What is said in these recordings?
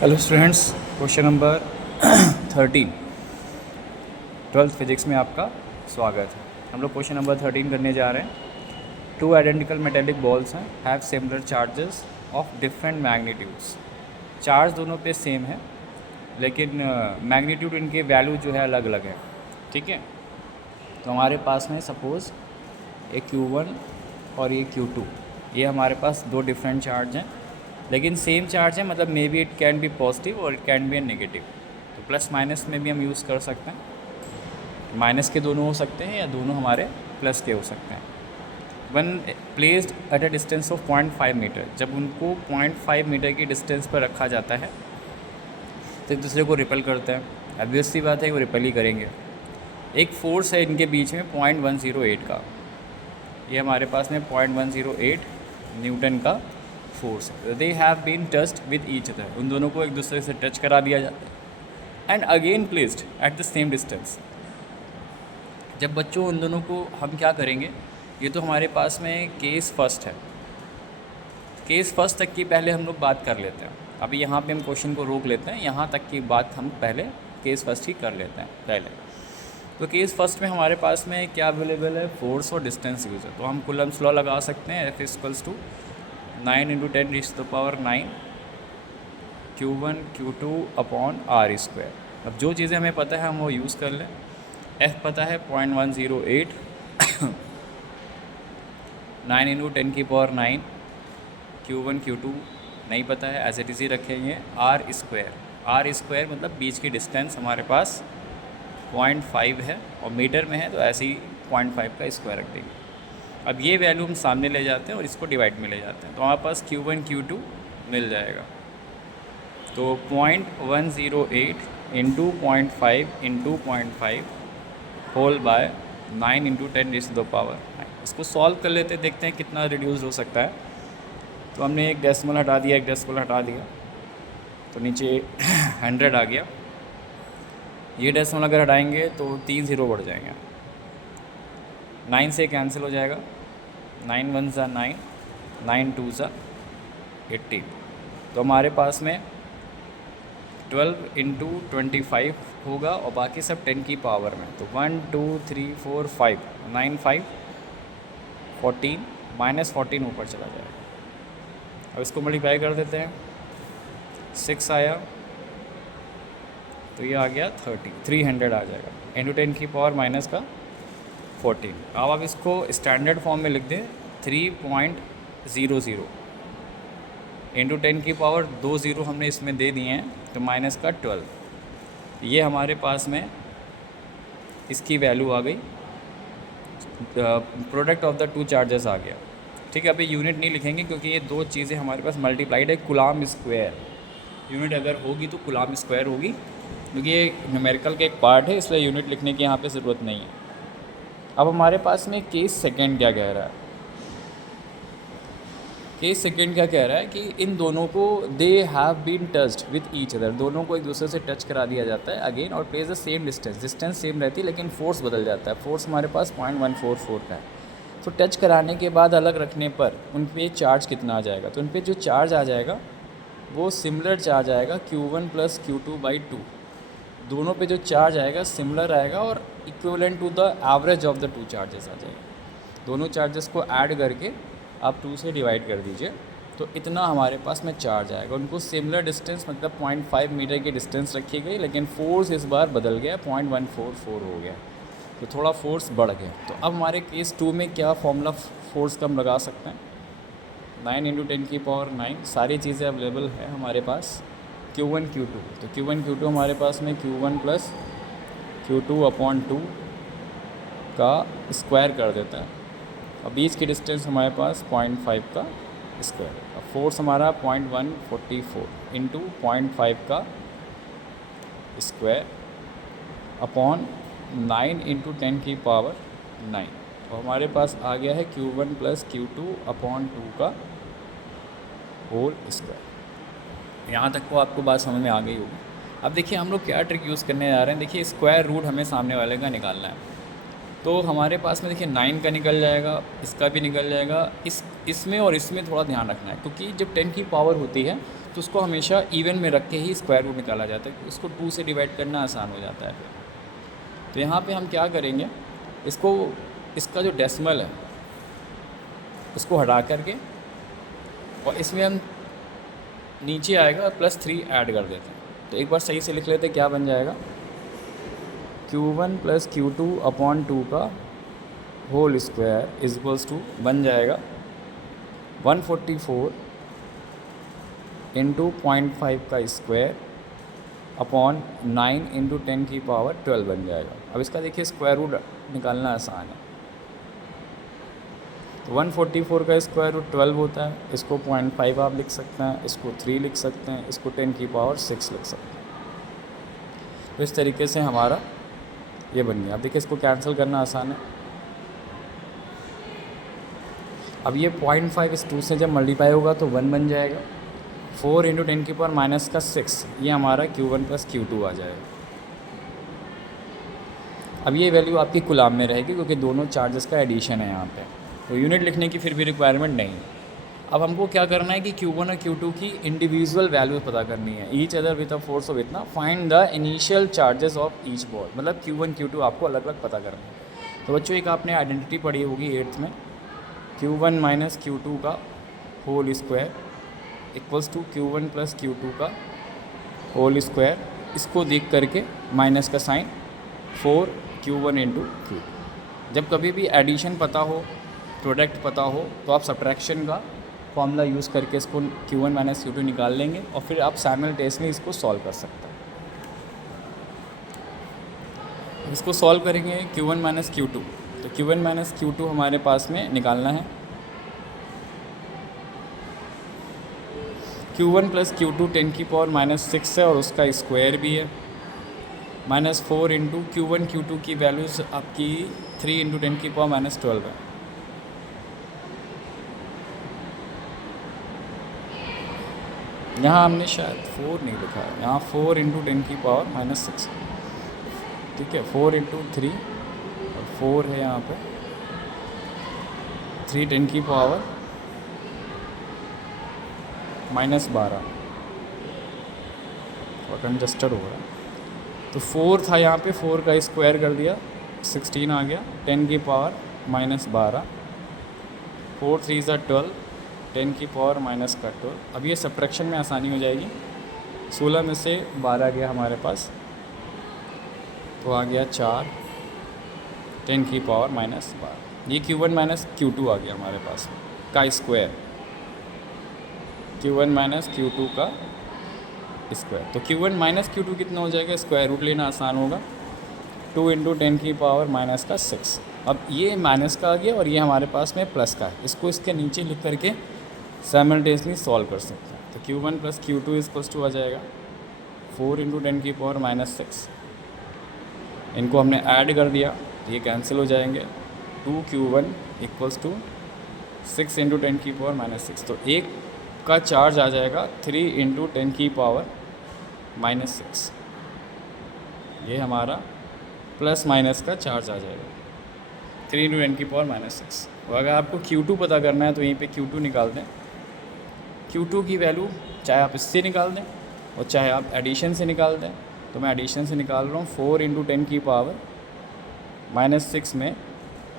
Hello students, question number 13 twelfth physics में आपका स्वागत है। हम लोग क्वेश्चन नंबर 13 करने जा रहे हैं। टू आइडेंटिकल मेटेलिक बॉल्स हैं, have similar charges of different magnitudes. Charge दोनों पे सेम है, लेकिन मैग्नीट्यूड इनके वैल्यू जो है अलग अलग है। ठीक है, तो हमारे पास में सपोज़ ये Q1 और ये Q2, ये हमारे पास दो डिफरेंट चार्ज हैं, लेकिन सेम चार्ज है। मतलब may be it can be positive और it can be a negative. तो प्लस माइनस में भी हम यूज़ कर सकते हैं। माइनस के दोनों हो सकते हैं या दोनों हमारे प्लस के हो सकते हैं। One placed at a distance of 0.5 metre, जब उनको 0.5 मीटर की डिस्टेंस पर रखा जाता है तो एक दूसरे को रिपेल करते हैं। ऑब्वियस सी बात है, वो रिपेल ही करेंगे। एक फोर्स है इनके बीच में 0.108 का, ये हमारे पास में 0.108 न्यूटन का फोर्स है। They have been touched with each other, उन दोनों को एक दूसरे से टच करा दिया जाता है। And again placed at the same distance. जब बच्चों उन दोनों को हम क्या करेंगे, ये तो हमारे पास में केस फर्स्ट है। केस फर्स्ट तक की पहले हम लोग बात कर लेते हैं। अभी यहाँ पे हम क्वेश्चन को रोक लेते हैं, यहाँ तक की बात हम पहले केस फर्स्ट ही कर लेते हैं पहले। तो केस फर्स्ट में हमारे पास में क्या अवेलेबल है, फोर्स और डिस्टेंस यूज है। तो हम कूलम्स लॉ लगा सकते हैं, F equals to 9 × 10⁻⁹ Q1 Q2 upon R square. अब जो चीज़ें हमें पता है हम वो यूज़ कर लें। F पता है 0.108 9 × 10⁹ Q1 Q2 नहीं पता है, एज इट इज़ ही रखेंगे। R स्क्वायर मतलब बीच की डिस्टेंस हमारे पास 0.5 है और मीटर में है, तो ऐसे ही 0.5 का स्क्वायर रख देंगे। अब ये वैल्यू हम सामने ले जाते हैं और इसको डिवाइड में ले जाते हैं, तो हमारे पास Q1 Q2 मिल जाएगा। तो 0.108 इंटू 0.5 इंटू 0.5 होल बाय 9 × 10⁻⁹ इसको सॉल्व कर लेते हैं, देखते हैं कितना रिड्यूस हो सकता है। तो हमने एक डेसिमल हटा दिया, एक डेसिमल हटा दिया, तो नीचे 100 आ गया। ये डेसिमल अगर हटाएंगे तो 3 0 बढ़ जाएंगे, 9 से कैंसिल हो जाएगा। 9 1 ज़ा 9, 9 2 ज़ा 18। तो हमारे पास में 12 इंटू 25 होगा और बाकी सब 10 की पावर में। तो 1 2 3 4 5 9 5 14 -14 ऊपर चला जाएगा। अब इसको मल्टीप्लाई कर देते हैं, 6 आया तो ये आ गया 300 आ जाएगा इंटू 10 की पावर माइनस का 14। अब आप इसको स्टैंडर्ड फॉर्म में लिख दें, 3.00 इंटू 10 की पावर 2 0 हमने इसमें दे दिए हैं, तो माइनस का 12। ये हमारे पास में इसकी वैल्यू आ गई, product of the two charges आ गया। ठीक है, अभी यूनिट नहीं लिखेंगे क्योंकि ये दो चीज़ें हमारे पास मल्टीप्लाइड है। कूलॉम स्क्वायर यूनिट अगर होगी तो कूलॉम स्क्वायर होगी, क्योंकि ये न्यूमेरिकल का एक पार्ट है, इसलिए यूनिट लिखने की यहाँ पे ज़रूरत नहीं है। अब हमारे पास में केस सेकंड क्या कह रहा है, केस सेकंड क्या कह रहा है कि इन दोनों को they have been touched with each other, दोनों को एक दूसरे से टच करा दिया जाता है अगेन, और place the same distance same रहती है, लेकिन फोर्स बदल जाता है। फोर्स हमारे पास 0.144 का है। तो टच कराने के बाद अलग रखने पर उन पे चार्ज कितना आ जाएगा, तो उन पे जो चार्ज आ जाएगा वो सिमिलर चार्ज आएगा Q1 + Q2/2। दोनों पे जो चार्ज आएगा सिमिलर आएगा और equivalent to the average of the two charges आ जाएगा। दोनों चार्जेस को ऐड करके आप 2 से डिवाइड कर दीजिए, तो इतना हमारे पास में चार्ज आएगा। उनको सिमिलर डिस्टेंस मतलब 0.5 मीटर की डिस्टेंस रखी गई, लेकिन फोर्स इस बार बदल गया, 0.144 हो गया, तो थोड़ा फोर्स बढ़ गया। तो अब हमारे केस 2 में क्या फॉर्मूला फोर्स का हम लगा सकते हैं, 9 × 10 की पावर 9, सारी चीज़ें अवेलेबल है हमारे पास। Q1 Q2, तो Q1 Q2 हमारे पास में Q1 + Q2/2 का स्क्वायर कर देता है, और बीच की डिस्टेंस हमारे पास 0.5 का स्क्वायर। अब फोर्स हमारा 0.144 इंटू 0.5 का स्क्वायर अपॉन 9 × 10 की पावर 9, और हमारे पास आ गया है Q1 + Q2/2 का होल स्क्वायर। यहाँ तक को आपको बात समझ में आ गई होगी। अब देखिए हम लोग क्या ट्रिक यूज़ करने जा रहे हैं। देखिए स्क्वायर रूट हमें सामने वाले का निकालना है, तो हमारे पास में देखिए 9 का निकल जाएगा, इसका भी निकल जाएगा, इसमें और इसमें थोड़ा ध्यान रखना है, क्योंकि जब 10 की पावर होती है तो उसको हमेशा इवन में रख के ही स्क्वायर रूट निकाला जाता है, उसको 2 से डिवाइड करना आसान हो जाता है फिर। तो यहाँ पे हम क्या करेंगे, इसको इसका जो डेसिमल है उसको हटा करके और इसमें हम नीचे आएगा और +3 ऐड कर देते हैं। तो एक बार सही से लिख लेते हैं, क्या बन जाएगा, Q1 + Q2/2 का होल स्क्वायर इक्वल्स टू बन जाएगा 144 × 0.5 का स्क्वायर अपॉन 9 × 10⁻12 बन जाएगा। अब इसका देखिए स्क्वायर रूट निकालना आसान है। तो 144 का स्क्वायर रूट 12 होता है, इसको 0.5 आप लिख सकते हैं, इसको 3 लिख सकते हैं, इसको 10⁻6 लिख सकते हैं। तो इस तरीके से हमारा ये बन गया। अब देखिए इसको कैंसिल करना आसान है। अब ये 0.5 इस 2 से जब मल्टीप्लाई होगा तो 1 बन जाएगा। 4 × 10⁻6 ये हमारा Q1 + Q2 आ जाएगा। अब ये वैल्यू आपकी कुलाम में रहेगी क्योंकि दोनों चार्जेस का एडिशन है यहाँ पे, तो यूनिट लिखने की फिर भी रिक्वायरमेंट नहीं है। अब हमको क्या करना है कि Q1 और Q2 की इंडिविजुअल वैल्यूज पता करनी है, each other with a force of इतना, find the initial charges of each ball, मतलब Q1 Q2 आपको अलग अलग पता करना है। तो बच्चों एक आपने आइडेंटिटी पढ़ी होगी 8th में, Q1 - Q2 का whole square equals to Q1 + Q2 का होल स्क्वायर। इसको देख करके माइनस का साइन 4Q1 × Q2। जब कभी भी एडिशन पता हो, प्रोडक्ट पता हो, तो आप सब्ट्रैक्शन का फॉर्मूला यूज़ करके इसको Q1 - Q2 निकाल लेंगे और फिर आप साइमल्टेनियसली इसको सॉल्व कर सकते हैं। इसको सॉल्व करेंगे Q1 - Q2, तो Q1 - Q2 हमारे पास में निकालना है। Q1 + Q2 10⁻6 है और उसका स्क्वायर भी है, -4 × Q1 Q2 की वैल्यूज़ आपकी 3 × 10⁻12 है। यहाँ हमने शायद 4 नहीं लिखा है, यहाँ 4 × 10⁻6, ठीक है, 4 × 3 और 4 है यहाँ पे, 3 10⁻12 और कंजस्टेड हो रहा है। तो 4 था यहाँ पे, 4 का स्क्वायर कर दिया 16 आ गया, 10⁻12, 4 3 = 12, 10⁻12। अब ये सब्ट्रैक्शन में आसानी हो जाएगी। 16 में से 12 गया हमारे पास, तो आ गया 4, 10⁻12। ये Q1 - Q2 आ गया हमारे पास का स्क्वायर, Q1 - Q2 का स्क्वायर। तो Q1 - Q2 कितना हो जाएगा, स्क्वायर रूट लेना आसान होगा, 2 × 10⁻6। अब ये माइनस का आ गया और ये हमारे पास में प्लस का है, इसको इसके नीचे लिख करके साइमल्टेनियसली सॉल्व कर सकते हैं। तो Q1 + Q2 = आ जाएगा 4 × 10⁻6। इनको हमने ऐड कर दिया तो ये कैंसिल हो जाएंगे। 2Q1 = 6 × 10⁻6। तो एक का चार्ज आ जाएगा 3 × 10⁻6। ये हमारा प्लस माइनस का चार्ज आ जाएगा 3 × 10⁻6। और अगर आपको Q2 पता करना है तो यहीं पे Q2 निकाल दें। Q2 की वैल्यू चाहे आप इससे निकाल दें और चाहे आप एडिशन से निकाल दें, तो मैं एडिशन से निकाल रहा हूँ। 4 × 10⁻6 में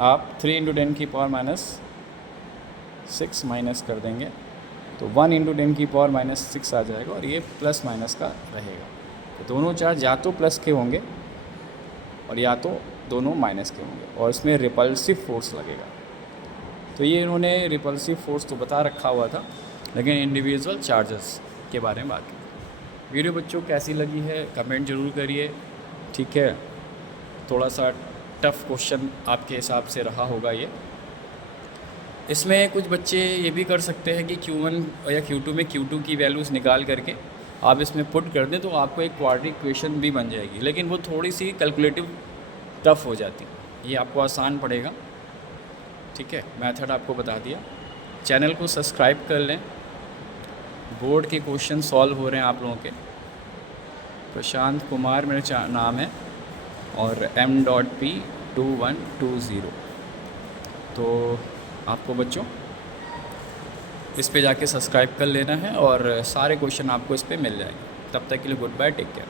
आप 3 × 10⁻6 माइनस कर देंगे तो 1 × 10⁻6 आ जाएगा और ये प्लस माइनस का रहेगा। तो दोनों चार्ज या तो प्लस के होंगे और या तो दोनों माइनस के होंगे और इसमें रिपल्सिव फोर्स लगेगा। तो ये इन्होंने रिपल्सिव फोर्स तो बता रखा हुआ था, लेकिन इंडिविजुअल चार्जेस के बारे में बात की। वीडियो बच्चों कैसी लगी है कमेंट ज़रूर करिए, ठीक है। थोड़ा सा टफ़ क्वेश्चन आपके हिसाब से रहा होगा ये। इसमें कुछ बच्चे ये भी कर सकते हैं कि Q1 या Q2 में Q2 की वैल्यूज़ निकाल करके आप इसमें पुट कर दें तो आपको एक क्वाड्रेटिक इक्वेशन भी बन जाएगी, लेकिन वो थोड़ी सी कैलकुलेटिव टफ़ हो जाती। ये आपको आसान पड़ेगा, ठीक है। मेथड आपको बता दिया। चैनल को सब्सक्राइब कर लें। बोर्ड के क्वेश्चन सॉल्व हो रहे हैं आप लोगों के। प्रशांत कुमार मेरा नाम है और M.P2120। तो आपको बच्चों इस पे जाके सब्सक्राइब कर लेना है और सारे क्वेश्चन आपको इस पे मिल जाएंगे। तब तक के लिए गुड बाय, टेक केयर।